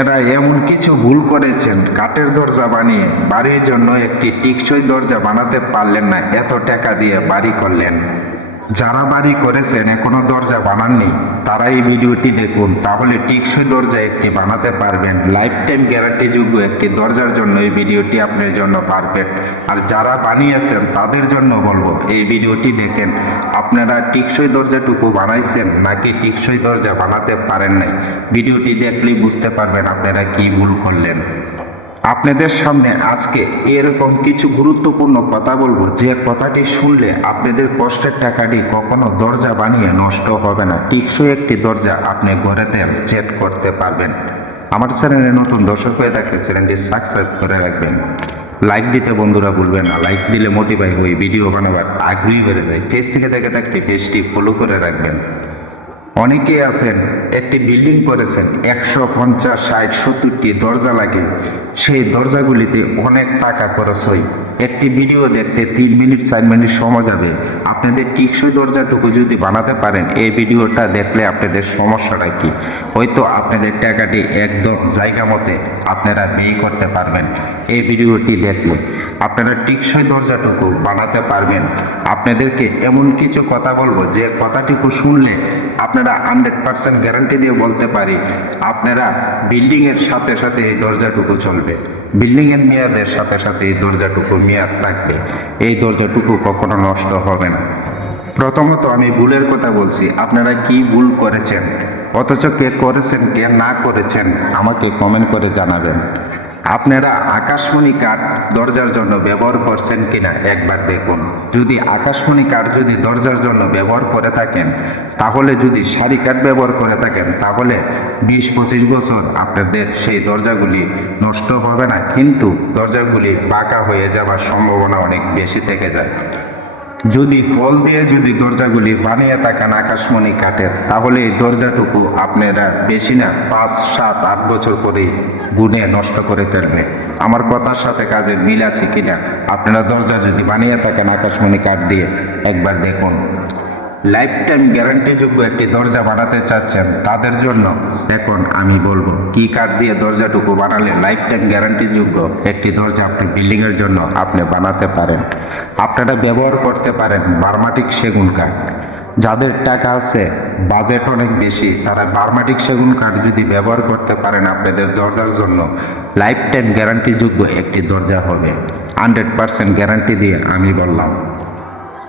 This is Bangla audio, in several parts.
এরা এমন কিছু ভুল করেছেন, কাঠের দরজা বানিয়ে বাড়ির জন্য একটি টিকসই দরজা বানাতে পারলেন না, এত টাকা দিয়ে বাড়ি করলেন। যারা বাড়ি করেছেন, এখনও দরজা বানাননি, তারা এই ভিডিওটি দেখুন। তাহলে টিকসই দরজা একটি বানাতে পারবেন। লাইফ টাইম গ্যারান্টিযোগ্য একটি দরজার জন্য এই ভিডিওটি আপনার জন্য পারফেক্ট আর যারা বানিয়েছেন, তাদের জন্য বলব, এই ভিডিওটি দেখেন, আপনারা টিকসই দরজাটুকু বানাইছেন নাকি টিকসই দরজা বানাতে পারেন নাই? ভিডিওটি দেখলেই বুঝতে পারবেন আপনারা কি ভুল করলেন। আপনাদের সামনে আজকে এরকম কিছু গুরুত্বপূর্ণ কথা বলব। যে কথাটি শুনলে আপনাদের কষ্টের টাকাটি কখনো দরজা বানিয়ে নষ্ট হবে না। টিকসই একটি দরজা আপনি ঘরেতে সেট করতে পারবেন। আমার চ্যানেলে নতুন দর্শক হয়ে থাকলে চ্যানেলটি সাবস্ক্রাইব করে রাখবেন। লাইক দিতে বন্ধুরা ভুলবেন না। লাইক দিলে মোটিভাই হই ভিডিও বানাবার আগ্রহী বেড়ে যায়। ফেস থেকে দেখে থাকলে পেজটি ফলো করে রাখবেন। অনেকে আছেন, একটি বিল্ডিং করেছেন, একশো পঞ্চাশ, ষাট, সত্তরটি দরজা লাগে। সেই দরজাগুলিতে অনেক টাকা খরচ হয়। একটি ভিডিও দেখতে তিন মিনিট, চার মিনিট সময় যাবে। আপনাদের টিকসই দরজাটুকু যদি বানাতে পারেন, এই ভিডিওটা দেখলে আপনাদের সমস্যাটা কি? হয়তো আপনাদের টাকাটি একদম জায়গা মতে আপনারা ব্যয় করতে পারবেন। এই ভিডিওটি দেখলে আপনারা টিকসই দরজাটুকু বানাতে পারবেন। আপনাদেরকে এমন কিছু কথা বলব, যে কথাটুকু শুনলে আপনারা হান্ড্রেড পার্সেন্ট গ্যারান্টি দিয়ে বলতে পারি, আপনারা বিল্ডিংয়ের সাথে সাথে এই দরজাটুকু চলবে। বিল্ডিংয়ের মেয়াদের সাথে সাথে এই দরজাটুকু মেয়াদ থাকবে। এই দরজাটুকু কখনো নষ্ট হবে না। প্রথমত আমি ভুলের কথা বলছি, আপনারা কি ভুল করেছেন? অথচ কে করেছেন, কে না করেছেন, আমাকে কমেন্ট করে জানাবেন। আপনারা আকাশমণি কাঠ দরজার জন্য ব্যবহার করছেন কিনা একবার দেখুন। যদি আকাশমণি কাঠ যদি দরজার জন্য ব্যবহার করে থাকেন, তাহলে যদি সারি কাঠ ব্যবহার করে থাকেন, তাহলে বিশ পঁচিশ বছর আপনাদের সেই দরজাগুলি নষ্ট হবে না। কিন্তু দরজাগুলি পাকা হয়ে যাওয়ার সম্ভাবনা অনেক বেশি থেকে যায়। যদি ফল দিয়ে যদি দরজাগুলি বানিয়ে থাকেন আকাশমণি কাঠের, তাহলে এই দরজাটুকু আপনারা বেশি না, পাঁচ, সাত, আট বছর পরে গুনে নষ্ট করে ফেলবে। আমার কথার সাথে কাজে মিল আছে কিনা? আপনারা দরজা যদি বানিয়ে থাকেন আকাশমণি কাঠ দিয়ে, একবার দেখুন। লাইফ টাইম গ্যারান্টিযোগ্য একটি দরজা বানাতে চাচ্ছেন, তাদের জন্য এখন আমি বলব, কি কাঠ দিয়ে দরজাটুকু বানালে লাইফ টাইম গ্যারান্টিযোগ্য একটি দরজা আপনি বিল্ডিংয়ের জন্য আপনি বানাতে পারেন? আপনারা ব্যবহার করতে পারেন বার্মাটিক সেগুন কাঠ। যাদের টাকা আছে বাজেট অনেক বেশি, তারা বার্মাটিক সেগুন কাঠ যদি ব্যবহার করতে পারেন আপনাদের দরজার জন্য লাইফ টাইম গ্যারান্টিযোগ্য একটি দরজা হবে। হান্ড্রেড পার্সেন্ট গ্যারান্টি দিয়ে আমি বললাম।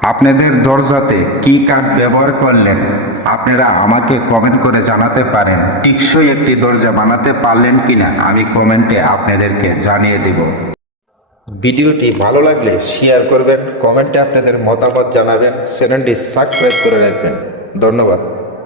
আপনাদের দরজাতে কি কাঠ ব্যবহার করলেন? আপনারা আমাকে কমেন্ট করে জানাতে পারেন। টিকসই একটি দরজা বানাতে পারলেন কিনা আমি কমেন্টে আপনাদেরকে জানিয়ে দেব। ভিডিওটি ভালো লাগলে শেয়ার করবেন কমেন্টে আপনাদের মতামত জানাবেন, চ্যানেলটি সাবস্ক্রাইব করে রাখবেন। ধন্যবাদ।